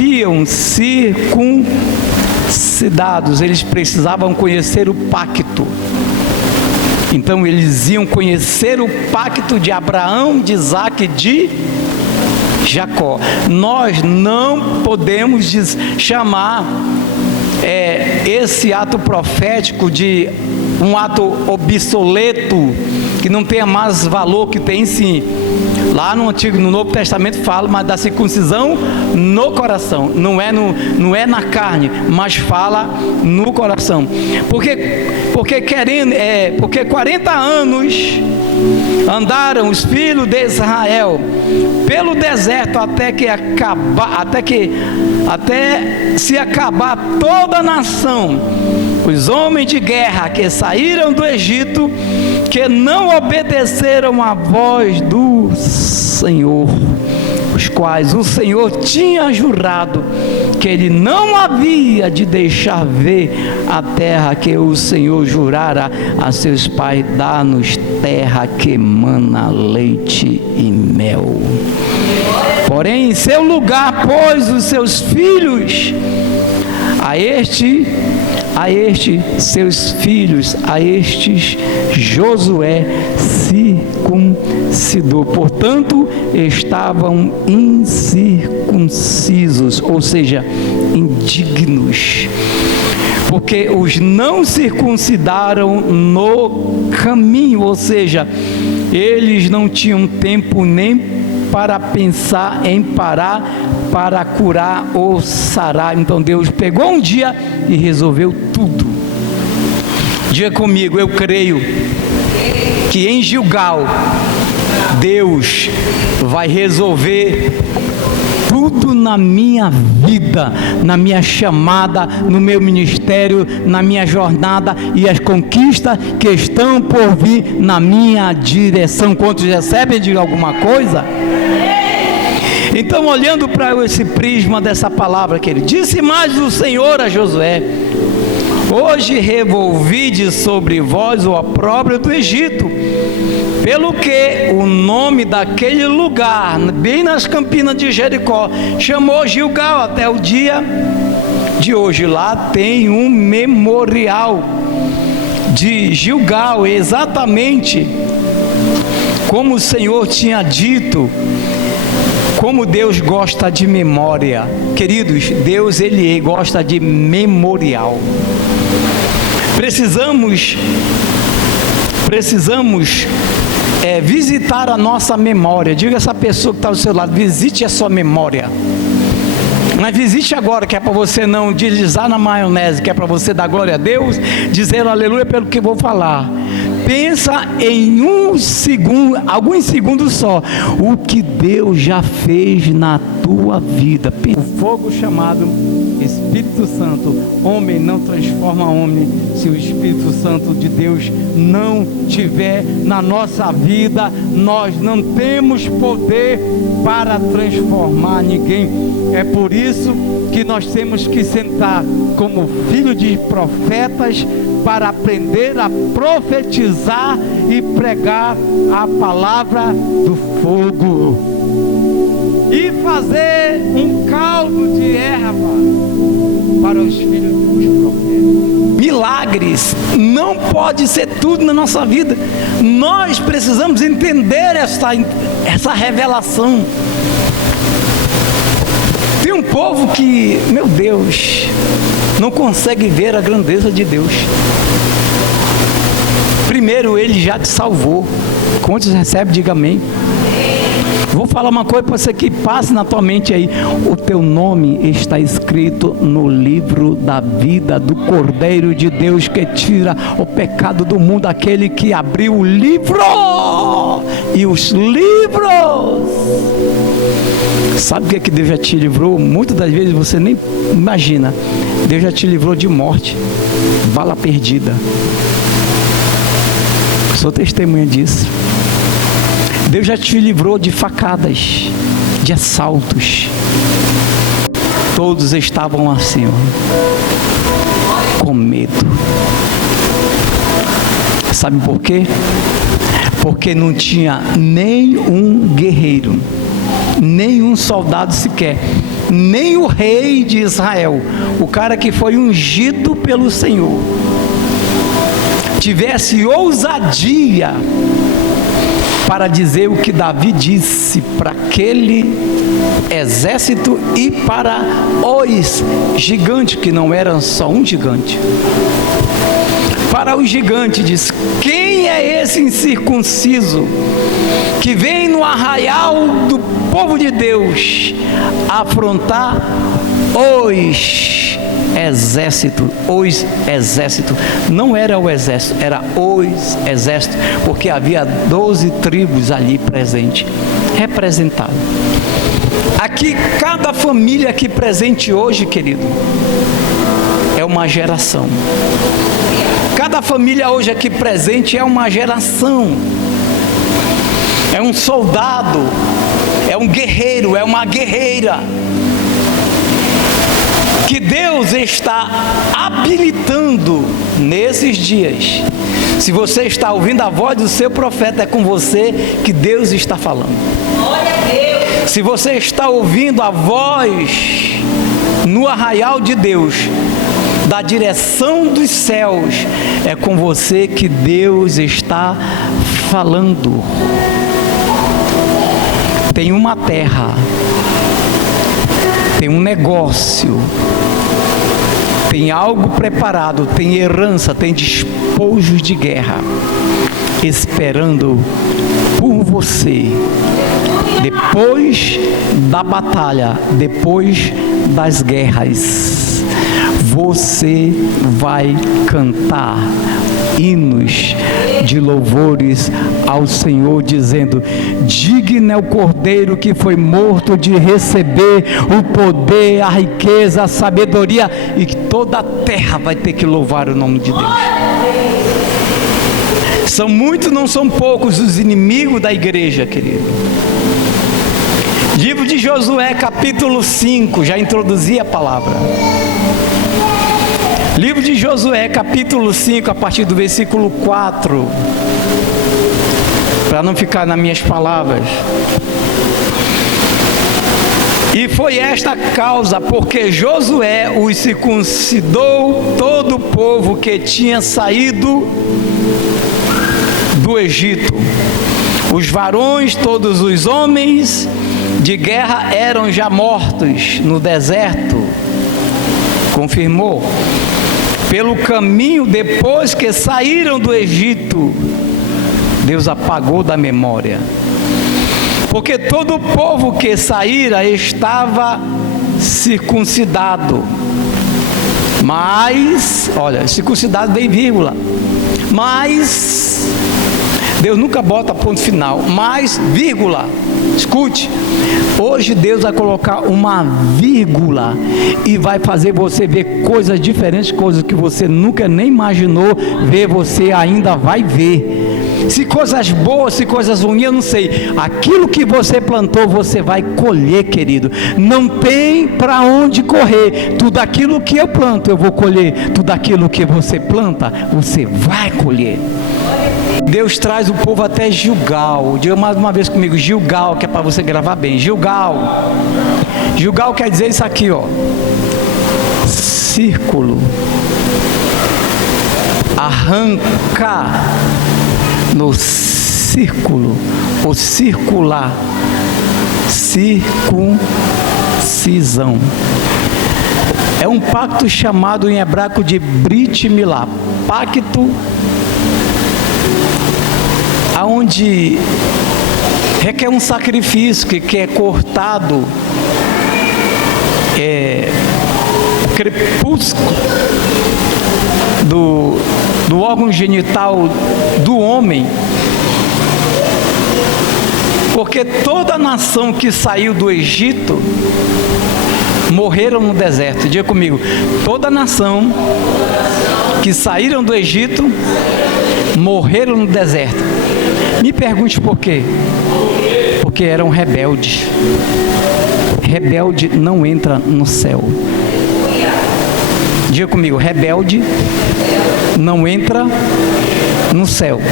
haviam circuncidados, eles precisavam conhecer o pacto. Então eles iam conhecer o pacto de Abraão, de Isaque e de Jacó. Nós não podemos chamar esse ato profético de um ato obsoleto, que não tenha mais valor, que tem sim. Lá no Novo Testamento fala, mas da circuncisão no coração, não é na carne, mas fala no coração. Porque 40 anos andaram os filhos de Israel pelo deserto até se acabar toda a nação. Os homens de guerra que saíram do Egito, que não obedeceram à voz do Senhor, os quais o Senhor tinha jurado que ele não havia de deixar ver a terra que o Senhor jurara a seus pais, dar-nos terra que mana leite e mel. Porém, em seu lugar pôs os seus filhos, a estes Josué circuncidou. Portanto, estavam incircuncisos, ou seja, indignos, porque os não circuncidaram no caminho, ou seja, eles não tinham tempo nem para pensar em parar para curar ou sarar. Então Deus pegou um dia e resolveu tudo. Diga comigo, eu creio que em Gilgal Deus vai resolver tudo na minha vida, na minha chamada, no meu ministério, na minha jornada e as conquistas que estão por vir na minha direção. Quantos recebem de alguma coisa? Então, olhando para esse prisma dessa palavra que ele disse, mais o Senhor a Josué: hoje revolvide sobre vós o opróbrio do Egito, pelo que o nome daquele lugar, bem nas campinas de Jericó, chamou Gilgal até o dia de hoje. Lá tem um memorial de Gilgal, exatamente como o Senhor tinha dito. Como Deus gosta de memória, queridos, Deus ele gosta de memorial. Precisamos visitar a nossa memória. Diga a essa pessoa que está do seu lado: visite a sua memória. Mas visite agora, que é para você não deslizar na maionese, que é para você dar glória a Deus, dizer aleluia pelo que vou falar. Pensa em alguns segundos só, o que Deus já fez na tua vida. O fogo chamado Espírito Santo. Homem não transforma homem se o Espírito Santo de Deus não tiver na nossa vida. Nós não temos poder para transformar ninguém. É por isso que nós temos que sentar como filhos de profetas para aprender a profetizar e pregar a palavra do fogo e fazer um caldo de erva para os filhos dos profetas. Milagres não pode ser tudo na nossa vida. Nós precisamos entender essa revelação. Tem um povo que, meu Deus, não consegue ver a grandeza de Deus. Primeiro, Ele já te salvou. Quantos recebem? Diga amém. Vou falar uma coisa para você que passe na tua mente aí. O teu nome está escrito no livro da vida do Cordeiro de Deus, que tira o pecado do mundo, aquele que abriu o livro e os livros. Sabe o que Deus já te livrou? Muitas das vezes você nem imagina. Deus já te livrou de morte, bala perdida. Sou testemunha disso. Deus já te livrou de facadas, de assaltos. Todos estavam assim, com medo. Sabe por quê? Porque não tinha nenhum guerreiro, nenhum soldado sequer, nem o rei de Israel, o cara que foi ungido pelo Senhor, tivesse ousadia para dizer o que Davi disse para aquele exército e para os gigantes, que não eram só um gigante. Para o gigante diz: quem é esse incircunciso que vem no arraial do povo de Deus afrontar os exércitos? Os exércitos, não era o exército, era os exércitos, porque havia 12 tribos ali presentes, representadas. Aqui, cada família aqui presente hoje, querido, é uma geração. Cada família hoje aqui presente é uma geração, é um soldado, é um guerreiro, é uma guerreira, que Deus está habilitando nesses dias. Se você está ouvindo a voz do seu profeta, é com você que Deus está falando. Glória a Deus. Se você está ouvindo a voz no arraial de Deus, da direção dos céus, é com você que Deus está falando. Tem uma terra, tem um negócio, tem algo preparado, tem herança, tem despojos de guerra esperando por você. Depois da batalha, depois das guerras, você vai cantar hinos de louvores ao Senhor, dizendo: digno é o Cordeiro que foi morto de receber o poder, a riqueza, a sabedoria, e que toda a terra vai ter que louvar o nome de Deus. São muitos, não são poucos, os inimigos da igreja, querido. Livro de Josué, capítulo 5, já introduzi a palavra. Livro de Josué, capítulo 5, a partir do versículo 4, para não ficar nas minhas palavras. E foi esta causa, porque Josué os circuncidou todo o povo que tinha saído do Egito. Os varões, todos os homens de guerra eram já mortos no deserto, confirmou, pelo caminho depois que saíram do Egito. Deus apagou da memória, porque todo o povo que saíra estava circuncidado. Mas, olha, circuncidado vem vírgula, mas Deus nunca bota ponto final, mas vírgula. Escute, hoje Deus vai colocar uma vírgula e vai fazer você ver coisas diferentes, coisas que você nunca nem imaginou ver, você ainda vai ver. Se coisas boas, se coisas ruins, eu não sei. Aquilo que você plantou, você vai colher, querido. Não tem para onde correr. Tudo aquilo que eu planto, eu vou colher. Tudo aquilo que você planta, você vai colher. Deus traz o povo até Gilgal. Diga mais uma vez comigo, Gilgal, que é para você gravar bem. Gilgal. Gilgal quer dizer isso aqui, ó. Círculo. Arrancar no círculo, ou circular. Circuncisão. É um pacto chamado em hebraico de Brit Milá. Pacto aonde requer um sacrifício que é cortado, crepúsculo do órgão genital do homem, porque toda a nação que saiu do Egito morreram no deserto. Diga comigo, toda a nação que saíram do Egito morreram no deserto. Me pergunte por quê? Porque eram rebeldes. Rebelde não entra no céu. Diga comigo, rebelde não entra no céu.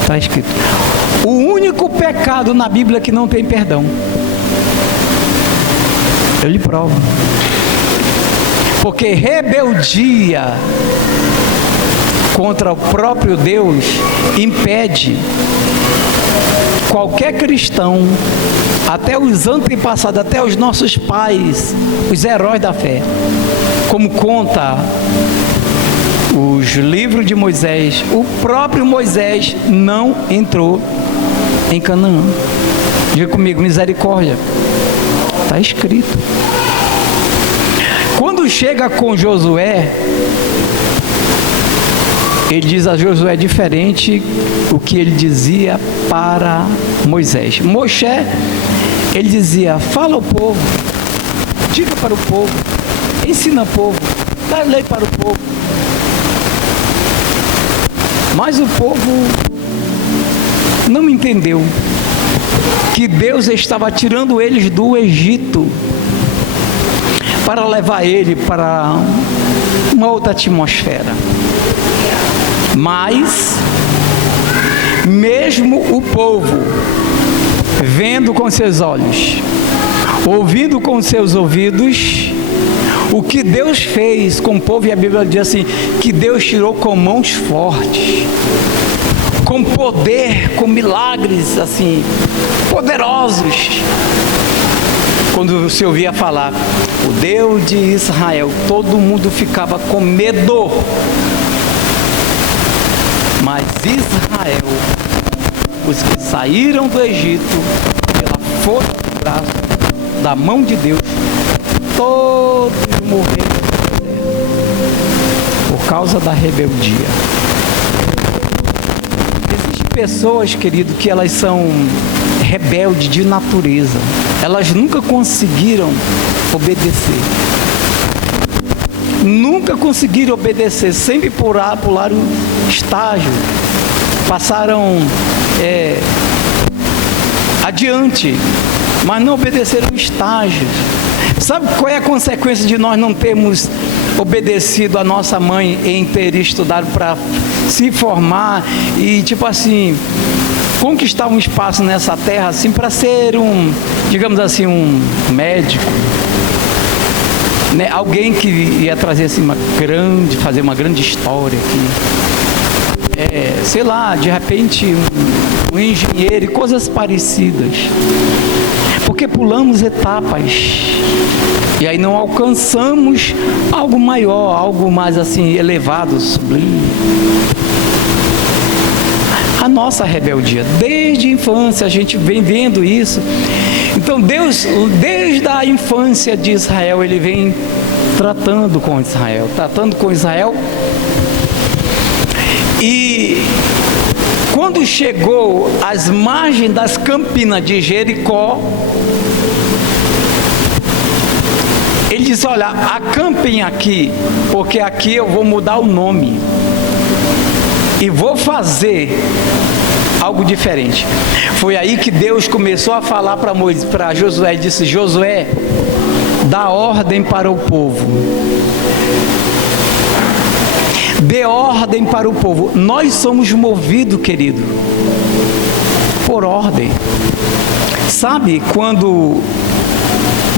Está escrito. O único pecado na Bíblia que não tem perdão. Eu lhe provo. Porque rebeldia contra o próprio Deus impede qualquer cristão, até os antepassados, até os nossos pais, os heróis da fé, como conta os livros de Moisés, o próprio Moisés não entrou em Canaã. Diga comigo, misericórdia. Está escrito. Quando chega com Josué, ele diz a Josué diferente o que ele dizia para Moisés. Moisés, ele dizia, fala ao povo, diga para o povo, ensina o povo, dá lei para o povo. Mas o povo não entendeu que Deus estava tirando eles do Egito para levar ele para uma outra atmosfera. Mas, mesmo o povo, vendo com seus olhos, ouvindo com seus ouvidos, o que Deus fez com o povo, e a Bíblia diz assim, que Deus tirou com mãos fortes, com poder, com milagres, assim, poderosos. Quando se ouvia falar, o Deus de Israel, todo mundo ficava com medo. Mas Israel, os que saíram do Egito, pela força do braço, da mão de Deus, todos morreram por causa da rebeldia. Existem pessoas, querido, que elas são rebeldes de natureza. Elas nunca conseguiram obedecer. Nunca conseguiram obedecer, sempre pularam estágio, passaram adiante, mas não obedeceram estágios. Sabe qual é a consequência de nós não termos obedecido a nossa mãe em ter estudado para se formar e, tipo assim, conquistar um espaço nessa terra, assim, para ser digamos assim, um médico, né? Alguém que ia trazer assim fazer uma grande história aqui, sei lá, de repente um engenheiro e coisas parecidas, porque pulamos etapas e aí não alcançamos algo maior, algo mais assim elevado, sublime. A nossa rebeldia, desde a infância a gente vem vendo isso. Então Deus, desde a infância de Israel, Ele vem tratando com Israel. E quando chegou às margens das campinas de Jericó, Ele disse, olha, acampem aqui, porque aqui eu vou mudar o nome e vou fazer algo diferente. Foi aí que Deus começou a falar para Josué, e disse, Josué, dá ordem para o povo. Dê ordem para o povo. Nós somos movidos, querido, por ordem. Sabe, quando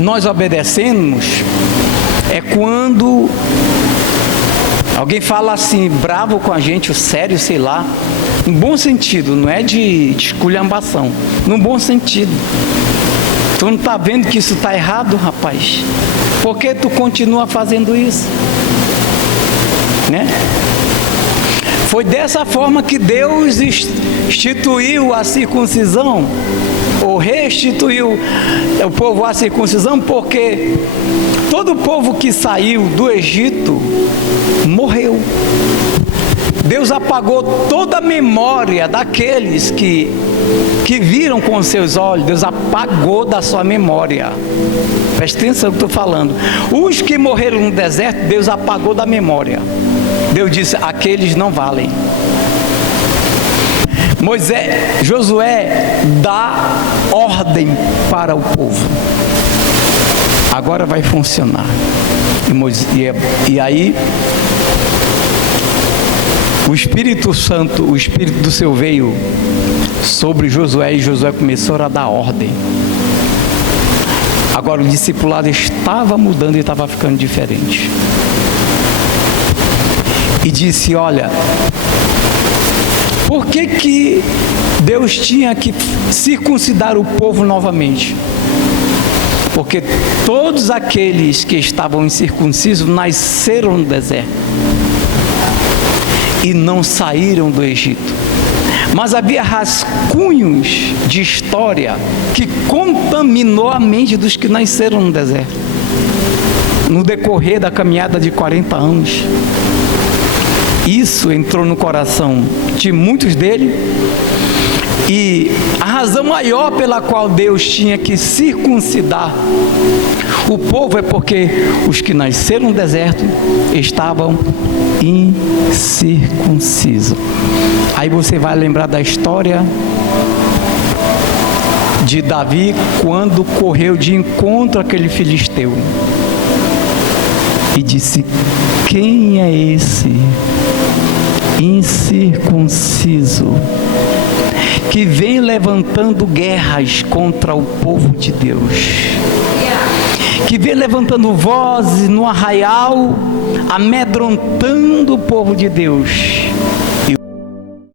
nós obedecemos, é quando alguém fala assim, bravo com a gente, sério, sei lá, no bom sentido, não é de esculhambação, no bom sentido. Tu não está vendo que isso está errado, rapaz? Por que tu continua fazendo isso? Né? Foi dessa forma que Deus instituiu a circuncisão, ou restituiu o povo à circuncisão, porque todo o povo que saiu do Egito morreu. Deus apagou toda a memória daqueles que viram com seus olhos. Deus apagou da sua memória. Preste atenção no que eu estou falando. Os que morreram no deserto, Deus apagou da memória. Deus disse, aqueles não valem. Josué dá ordem para o povo. Agora vai funcionar. E aí o Espírito Santo, o Espírito do Senhor veio sobre Josué, e Josué começou a dar ordem. Agora o discipulado estava mudando e estava ficando diferente. E disse: olha, por que Deus tinha que circuncidar o povo novamente? Porque todos aqueles que estavam incircuncisos nasceram no deserto e não saíram do Egito. Mas havia rascunhos de história que contaminou a mente dos que nasceram no deserto, no decorrer da caminhada de 40 anos. Isso entrou no coração de muitos deles, e a razão maior pela qual Deus tinha que circuncidar o povo é porque os que nasceram no deserto estavam incircuncisos. Aí você vai lembrar da história de Davi quando correu de encontro àquele filisteu e disse: quem é esse incircunciso que vem levantando guerras contra o povo de Deus, que vem levantando vozes no arraial, amedrontando o povo de Deus?